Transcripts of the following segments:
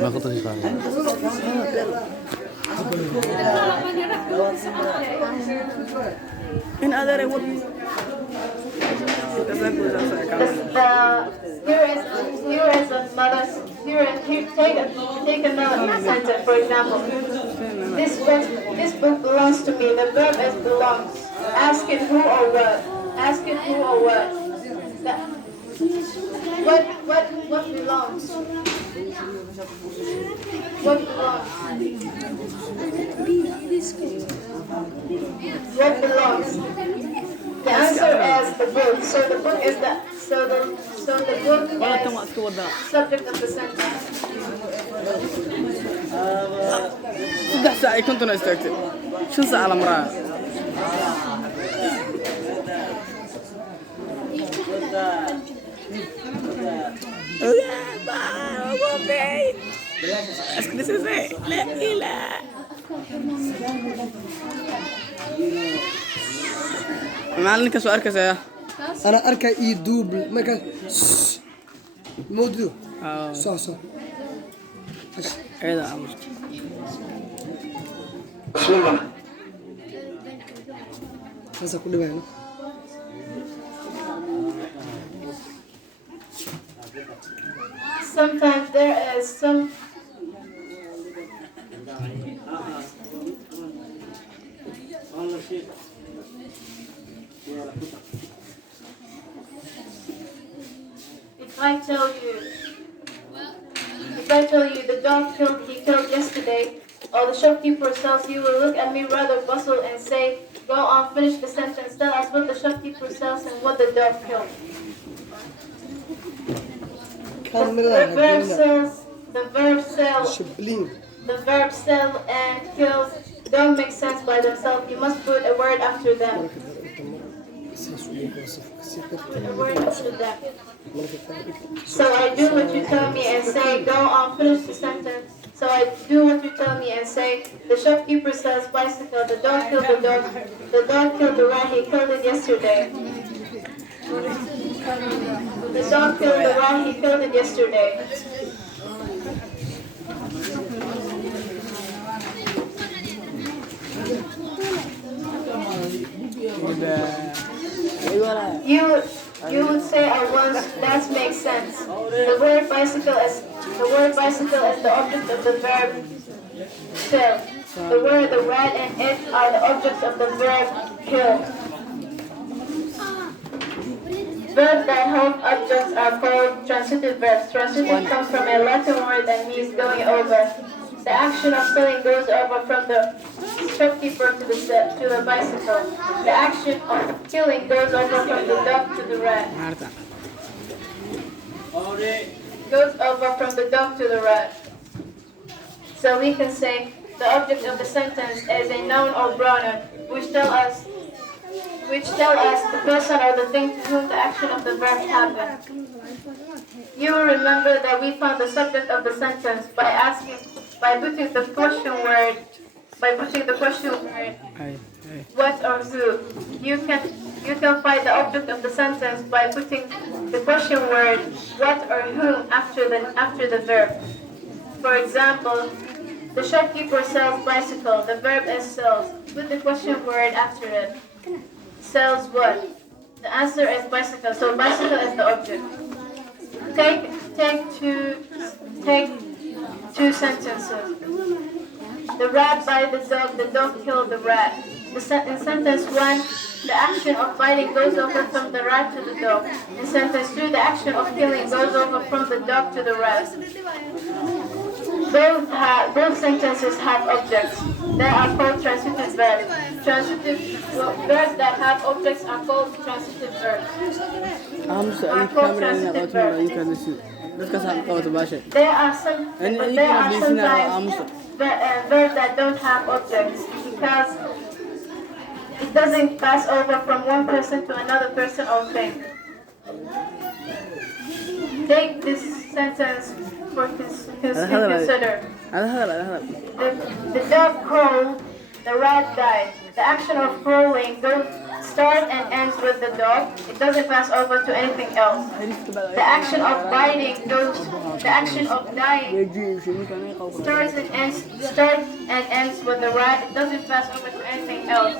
ما قطع شيء إن هذا رأي here is a mother's take another sentence, for example. This book belongs to me. The verb is belongs. Ask it who or what. Ask it who or what. What belongs? What belongs? What belongs? The answer is the book. So the book is the book is subject of the sentence. صدق ساعة كنت أنا استأكد شو ساعة على مرة أسكت سيسي لا إله معلنك سؤال كذا أنا أركع يدوب ما كان مودو صح هذا أمر هذا كله بعنا Sometimes there is some If I tell you the dog he killed yesterday, or the shopkeeper sells, you will look at me rather puzzled and say, go on, finish the sentence, tell us what the shopkeeper sells and what the dog killed. The verb sell and kills don't make sense by themselves. You must put a word after them. So I do what you tell me and say, go on, finish the sentence. So I do what you tell me and say, the shopkeeper sells bicycle, the dog killed the dog killed the rat, he killed it yesterday. The dog killed the rat, he killed it yesterday. You would say at once, that makes sense. The word bicycle is the object of the verb kill. The word the rat and it are the objects of the verb kill. Verbs that hold objects are called transitive verbs. Transitive comes from a Latin word that means going over. The action of selling goes over from the shopkeeper to the bicycle. The action of killing goes over from the dog to the rat. Goes over from the dog to the rat. So we can say the object of the sentence is a noun or pronoun, which tell us the person or the thing to whom the action of the verb happened. You will remember that we found the subject of the sentence by putting the question word, what or who. You can find the object of the sentence by putting the question word, what or whom after the verb. For example, the shopkeeper sells bicycle. The verb is sells. Put the question word after it. Sells what? The answer is bicycle. So bicycle is the object. Take two sentences. The rat bit the dog killed the rat. In sentence 1, the action of biting goes over from the rat to the dog. In sentence 2, the action of killing goes over from the dog to the rat. Both sentences have objects. They are called transitive verbs. Verbs that have objects are called transitive verbs. There are sometimes verbs that don't have objects because it doesn't pass over from one person to another person or thing. Take this sentence for consider. The dog crawled, the rat died. The action of crawling starts and ends with the dog. It doesn't pass over to anything else. The action of biting goes. The action of dying starts and ends with the rat. It doesn't pass over to anything else.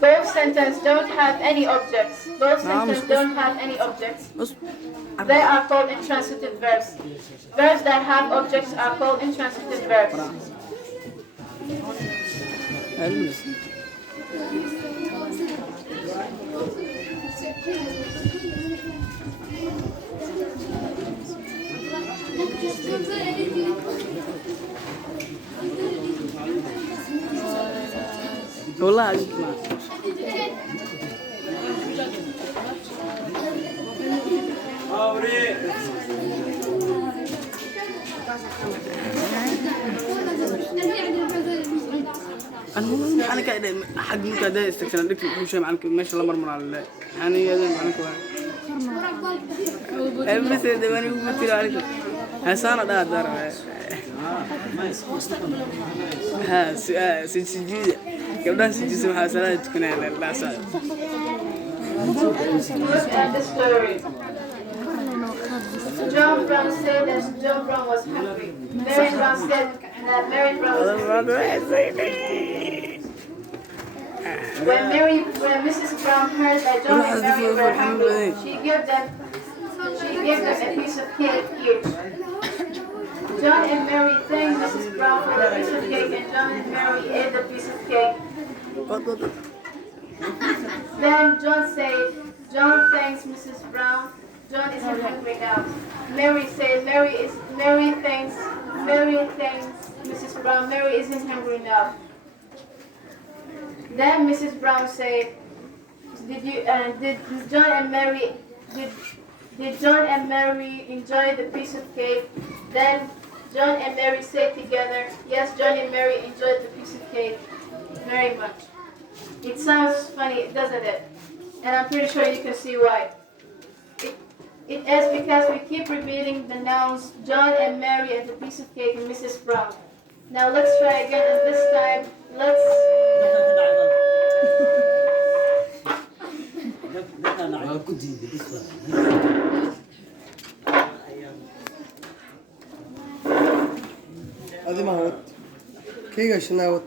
Both sentences don't have any objects. Both sentences don't have any objects. They are called intransitive verbs. Verbs that have objects are called intransitive verbs. والله اسمع أنا كده حد من كده استكشف لك كل شيء معك ماشي الله مرمر على يعني هذا معك واحد بس ده بني وبتير عليك حسنا ده دار ها سجيدة قبل سجيدة سمح سلا تكون على لا سال Look at the story. John Brown said that John Brown was hungry. Mary Brown said that Mary Brown was hungry. When Mrs. Brown heard that John and Mary were hungry, she gave them a piece of cake each. John and Mary thanked Mrs. Brown for the piece of cake, and John and Mary ate the piece of cake. Then John thanks Mrs. Brown. John isn't hungry now. Mary thanks Mrs. Brown. Mary isn't hungry now. Then Mrs. Brown said, did John and Mary enjoy the piece of cake? Then John and Mary said together, yes, John and Mary enjoyed the piece of cake very much. It sounds funny, doesn't it? And I'm pretty sure you can see why. It is because we keep repeating the nouns John and Mary and the piece of cake and Mrs. Brown. Now let's try again, and this time let's... هذه ما هو كيف شناوت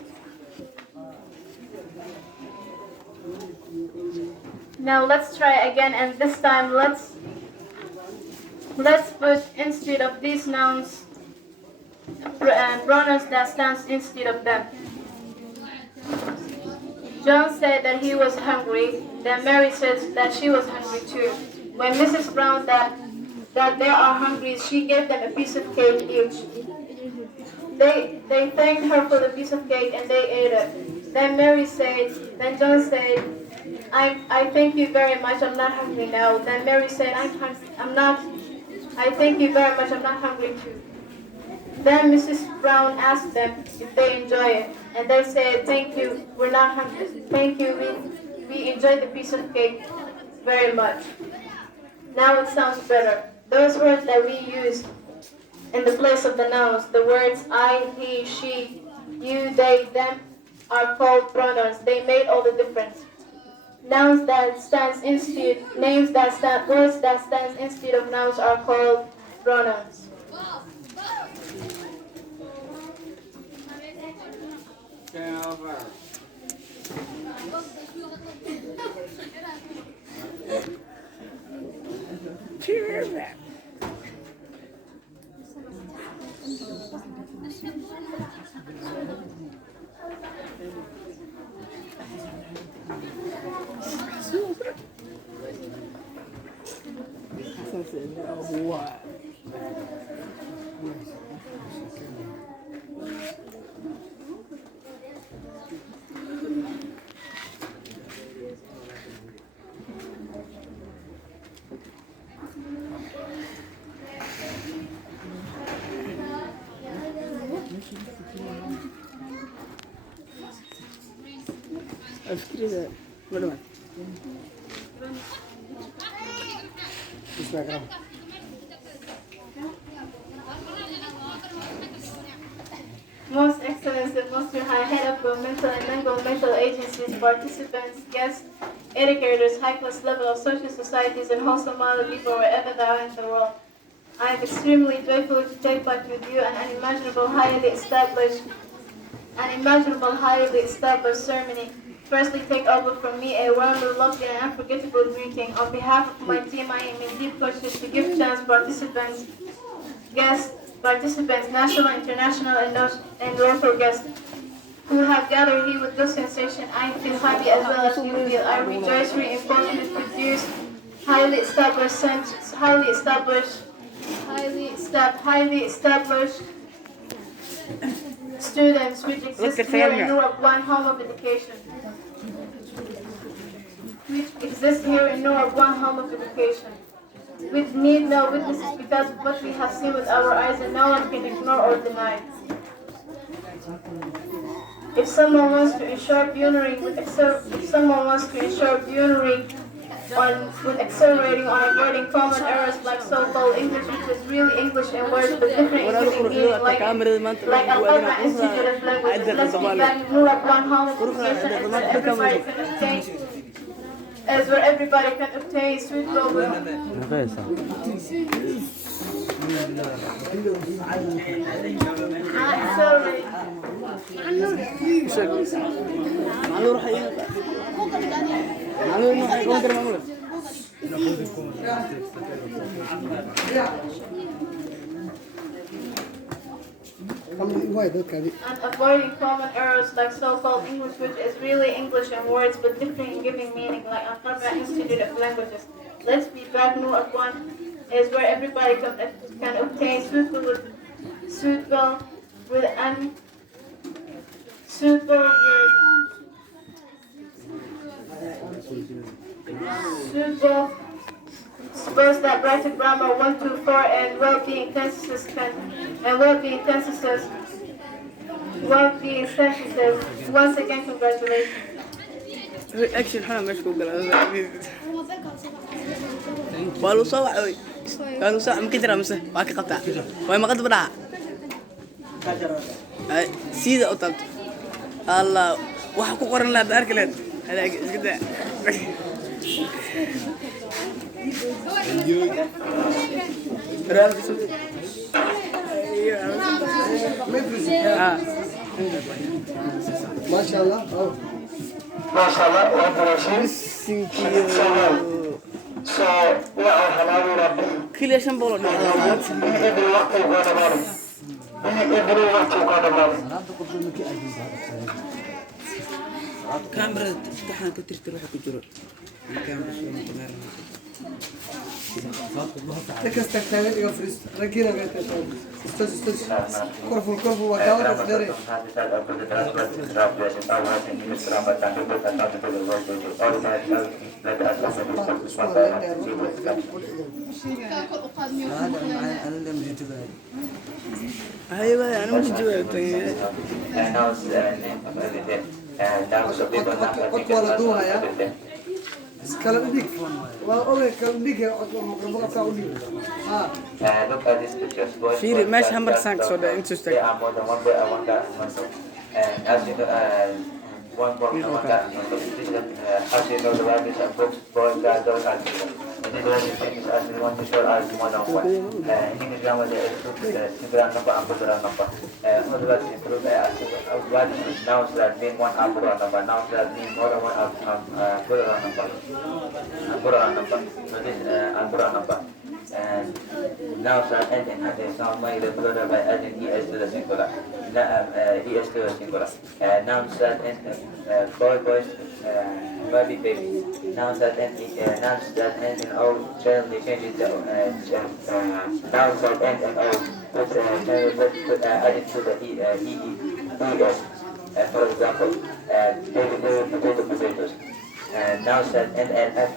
Now let's try again, and this time let's put instead of these nouns pronouns that stands instead of them. John said that he was hungry. Then Mary said that she was hungry too. When Mrs. Brown that they are hungry, she gave them a piece of cake each. They thanked her for the piece of cake and they ate it. Then John said, I thank you very much, I'm not hungry now. Then Mary said, I thank you very much, I'm not hungry too. Then Mrs. Brown asked them if they enjoy it. And they said, thank you, we're not hungry. Thank you, we enjoyed the piece of cake very much. Now it sounds better. Those words that we use in the place of the nouns, the words I, he, she, you, they, them, are called pronouns. They made all the difference. Nouns that stands instead, words that stands instead of nouns are called pronouns. أفكر معلومات. اسمع كلام. Most Excellency Excellency, Most High Head of Governmental and Non-Governmental Agencies, participants, guests, educators, high-class level of social societies, and whole Somali people wherever they are in the world. I am extremely joyful to take part with you an unimaginable, highly established ceremony. Firstly, take over from me a warmly lovely and unforgettable greeting. On behalf of my team, I am indeed pleased to give chance participants, national, international, and local guests who have gathered here with this sensation. I feel happy as well as you feel. I rejoice to inform you to produce highly established students which exist here in NUUR Abwaaan Home of Education. Which need no witnesses because of what we have seen with our eyes and no one can ignore or deny. If someone wants to ensure pioneering with accelerating on avoiding common errors like so-called English, which is really English and words but different in giving meaning, like Al-Qadra Institute of Language. Let's be back to NUUR Abwaaan Home of Education as where everybody can obtain suitable and avoiding common errors like so-called English, which is really English and words but different in giving meaning, like Al-Qadra Institute of Languages. Let's be back. NUUR Abwaaan is where everybody can obtain suitable suppose that brighter grammar 1, 2, 4 and well-being tenses once again congratulations. اكشن حنا مشكو قالوا صوع قالوا صوع مكدر مسه واك قطع وين ما قد بدع سيده قطعت الله waxa ku qoran la arki leed hada isgada ما شاء الله كل شيء بقول كاميرا تفتحها كتير تروح كجرو تكستك تعمل إيه فريست ركينا قلت استاذ كرفو وكاوة تدري أيوة أنا مش جوعت ولدوها يا كلام ديك والله كلام ديك مقربنا كاولي look at this pictures. فيري ماشي همبر سانك صودا انت There are more than one boy and one girl. And as you know, one boy and one girl. As you know, the values of books, boys, girls, those are different. And this one is famous as we want to show as more than one. English grammar there is singular number and plural number. Otherwise, improve values nouns that mean one and plural number. Nouns that mean more than one plural number. So this is plural number. And nouns that end in hadith now made the plural by adding es to the singular. Es to the singular. Nouns that end boys, baby. Nouns that end in o generally changes the nouns that end in o put added to the es. For example, potatoes. Nouns that end in f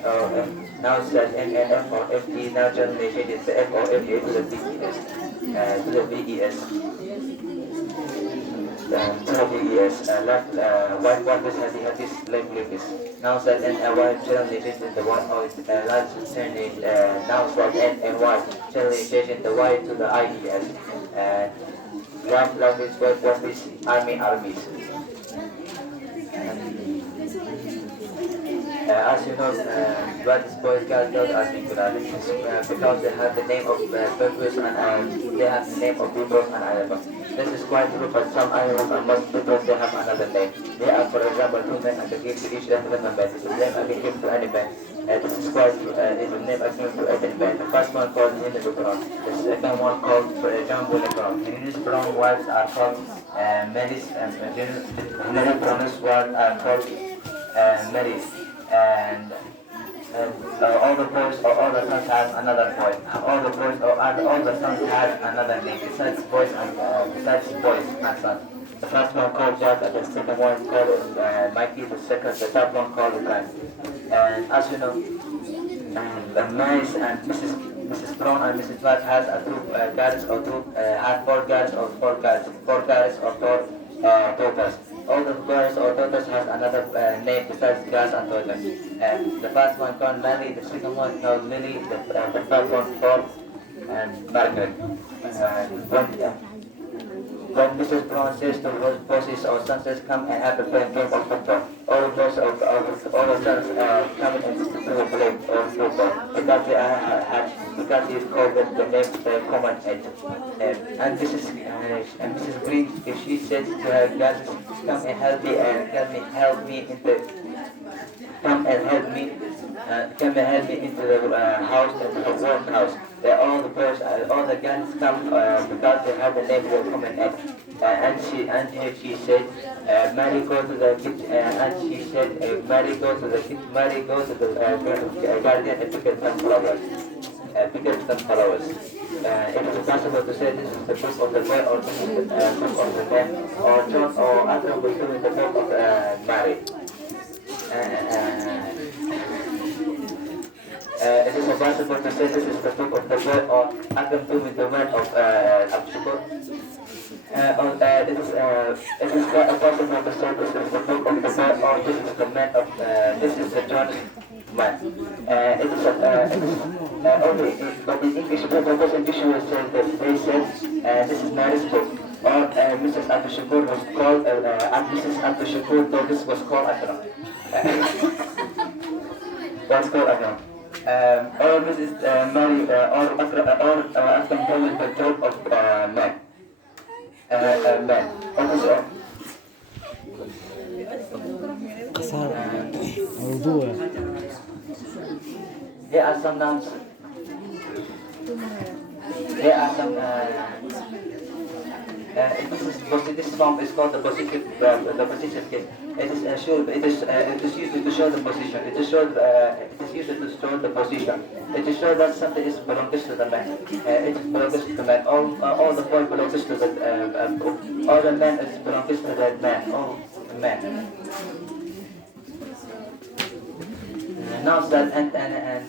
or ft now generally changes the f or fa to the ves. What is hadith like this? Nouns that end and y generally changes the y or large surname. Nouns that end and y generally changes the y to the ies. Drum trumpets, boy trumpets, army armies. As you know, what is boys girls called are singular. This is because they have the name of purpose and they have the name of people and animals. This is quite true, but some animals and most people they have another name. They are, for example, two men and they give to each gentleman man. This is the name I can give to any man. This is quite true. Is the name I give to any man. The first one called Henry Brown. The second one called John Bonnet Brown. Henry's brown wives are called Mary's and Henry Brown's wives are called Mary's. And all the boys or all the sons have another boy. All the boys or all the sons have another name besides boys and sons. The first one called Jack, and the second one called Mikey. The third one called Frank. And as you know, Mary's and Mrs. Brown and Mrs. White has two girls or four girls or four daughters. All the girls or daughters has another name besides girls and daughters. The first one called Mary, the second one called Lily, the third one called Margaret. When Mrs. Brown says to her bosses or sons, come and have a play game of football, all the boys all the sons come and to play or football because they because he is called the name common age. And Mrs. Green, if she says to her girls, come and help me and help me into the house, the workhouse. All the boys, all the girls come because they have the name of common age. And she said, Mary go to the kitchen. And she said, Mary go to the garden and pick some flowers. It is possible to say this is the book of the boy or this is the book of the man or John or Adam was doing the book of Mary. It is possible to say this is the book of the boy or Adam doing the man of Abshukur. It is possible to say this is the book of the boy or this is the man of this is the John's man. It is only but in English book of presentation will say that they said this is Mary's book or Mrs. Abdushakur was called Mrs. Abdushakur though this was called Akram. Was called Akram. Or Mrs. Mary or Akram doing the job of man. Man. Here are some nouns. Here are some. This form is called the positive case. It is used to show the position. It is used to show the position. It is show that something is belongs to the man. It belongs to the man. All the boy belongs to the all the man belongs to the man. All the man. Nouns that end and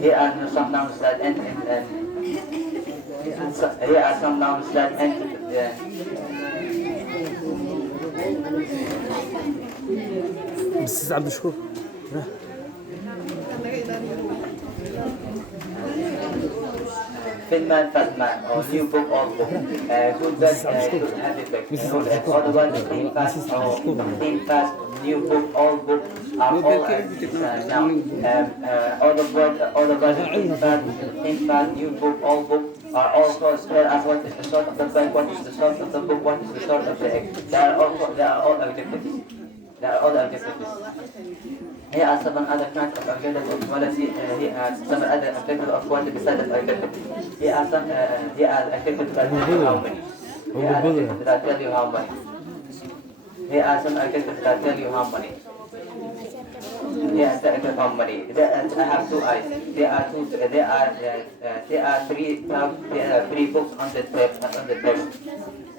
here are some nouns that end in here are some nouns that end Mrs. Abdushakur. Finman, Fatman, or new book, old book. Good bad, good happy back. Otherwise, clean fast, new book, old book are all now. All the words, clean fast, new book, old book are all called clear as what is the sort of the bag, what is the sort of the book, what is the sort of the egg. They are all adjectives. Here are some other kinds of adjectives of quality. Here are some other adjectives of quality besides adjectives. Here are adjectives that tell you how many. Here are adjectives that tell you how many. Here are some adjectives that tell you how many. Yes, how many. I have two eyes. There are three books on the text.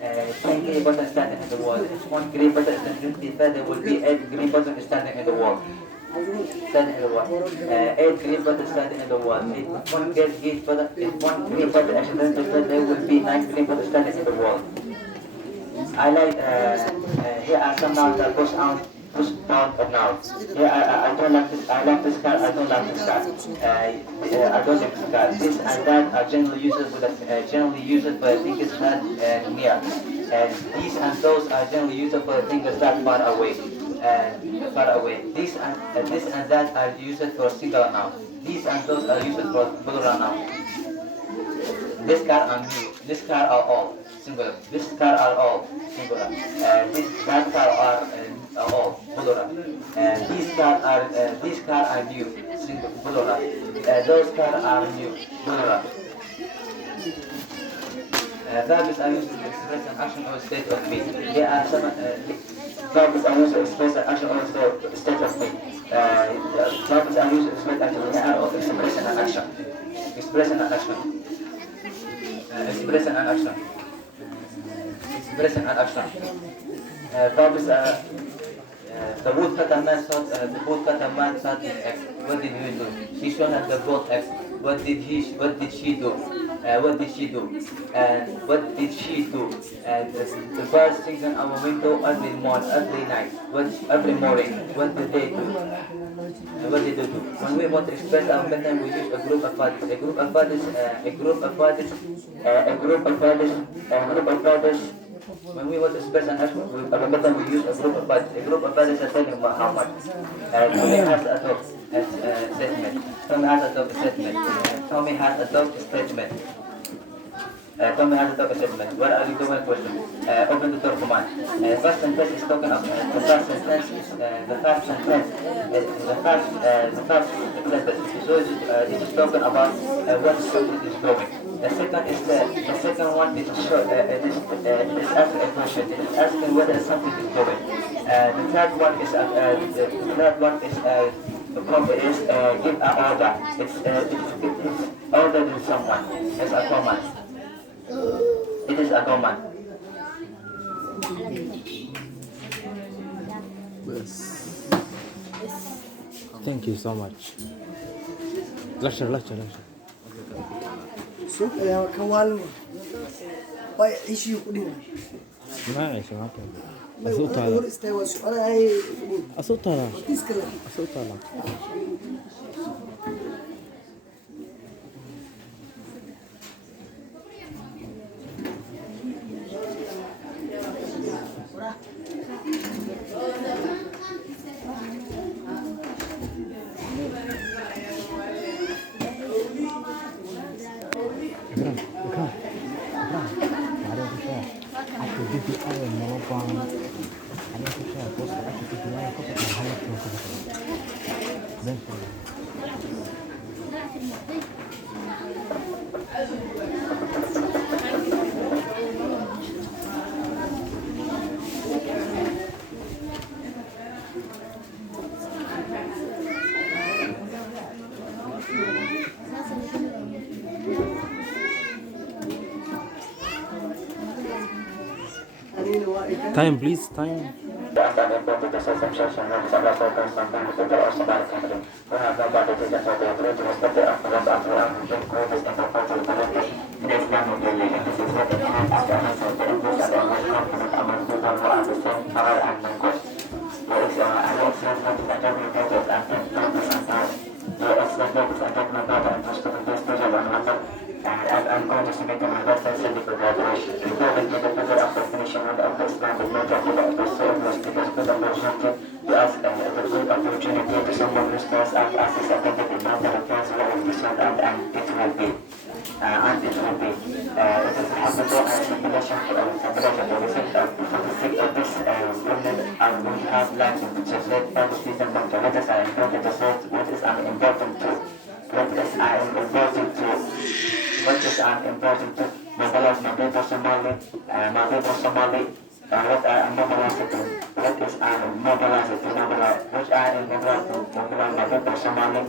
10 green buttons standing in the wall. If one green button is identified, there will be 8 green buttons standing in the wall. 8 green buttons standing in the wall. If one green button accidentally, there will be 9 green buttons standing in the wall. I like here are some nouns that goes on push down or now. Yeah, I don't like this. I like this car. I don't like this car. I don't like this car. This and that are generally used with generally used for things that near. And these and those are generally used for things that far away. Far away. This and that are used for singular noun. These and those are used for plural noun. This car are new. This car are all singular. This car are all singular. That car are all plural. These car are new singular plural. Those car are new plural. Verbs are used to express an action or state of being. There are some verbs are used to express an action or state of being. Verbs are used to express an action. Expressing an action. Expressing an action. Expressing an action. Verbs are the woodcutter man thought X. What did he do? She shone at the gold X. What did she do? What did she do? And what did she do? And the birds sing on our window every morning, every night, every morning. What did they do? What did they do? When we want to express our pattern, we use a group of words. A group of words. When we want to express an action, we use a group of words. A group of words is telling how much. Tommy has a dog statement. Tommy has a dog statement. Tommy has a dog statement. Tommy has a dog statement. Where are you going? Question. Open the door command. First sentence is talking about the first sentence is the first sentence. The first sentence. So it is talking about what something is going. The second one is short. It is asking a question. It is asking whether something is going. The third one is give an order. It's ordering someone. It's a command. It is a command. Yes. Thank you so much. Lecture. So, kawal mo. Bay issue ko din. معي سمعت May أصوت wala على istawa so ana ay أصوت على iskala. أصوت على Time please, time. I'm going to submit my best essay for graduation. Improvement in the figure after finishing one of the Islamic major for the because for the opportunity to ask a good opportunity to someone who starts out as a secondary in number of friends who will be sold and it will be. It is a hospital and simulation for the result of the sake of this women and we have learned to translate policies and what is important to say, what is important to mobilize my people Somali, what I am mobilized to, what is I am mobilized to mobilize, which I am mobilized to mobilize my people Somali.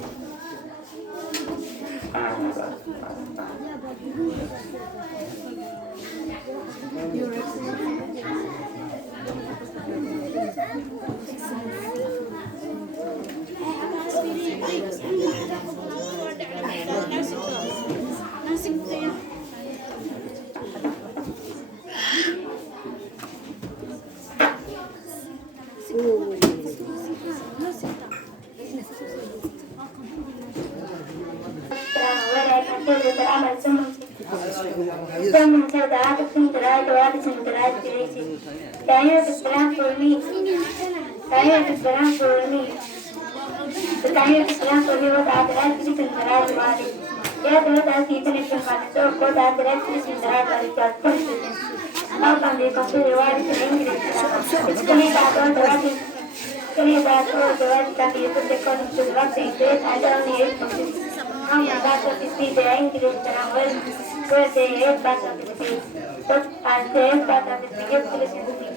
Someone said the artist in the right or artist in the right direction. Can you explain for me? Can you explain for me? Can you explain for me what are the right direction in the right body? Yeah, those are the international bodies. So, what are the right direction in the right body? How can they compare the body in English? It's clear that all the bodies. Clear that all the bodies can be used according to the what they create and only 8%. How many parts of the speech the English grammar? Where the 8 parts of the speech? What are the 8 parts of the speech?